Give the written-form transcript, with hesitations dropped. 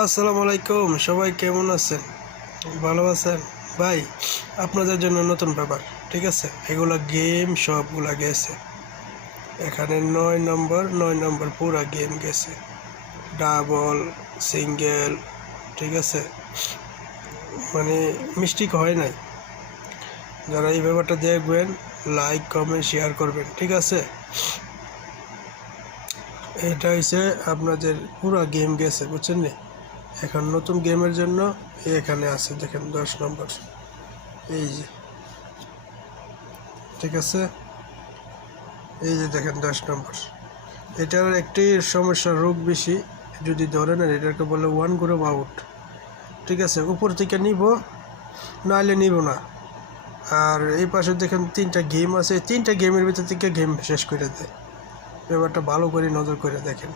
আসসালামু আলাইকুম, সবাই কেমন আছেন? ভালো আছেন ভাই? আপনাদের জন্য নতুন ব্যাপার, ঠিক আছে? এগুলা গেম সবগুলা গেছে। এখানে 9 নম্বর পুরা গেম গেছে, ডাবল সিঙ্গেল, ঠিক আছে? মানে মিস্টেক হয় নাই। যারা এই ব্যাপারটা দেখবেন, লাইক কমেন্ট শেয়ার করবেন, ঠিক আছে? এটা হচ্ছে আপনাদের পুরা গেম গেছে, বুঝছেন নি? এখন নতুন গেমের জন্য এখানে আছে, দেখেন 10 নম্বর, এই যে, ঠিক আছে? এই যে দেখেন 10 নম্বর। এটার একটি সমস্যা, রোগ বেশি। যদি ধরেন এটাকে বলে ওয়ান গ্রুপ আউট, ঠিক আছে? উপর থেকে নিব, নাহলে নিব না। আর এই পাশে দেখেন 3টা গেম আছে, 3টা গেমের ভিতর থেকে গেম শেষ করে দেয়। ব্যাপারটা ভালো করে নজর করে দেখেন।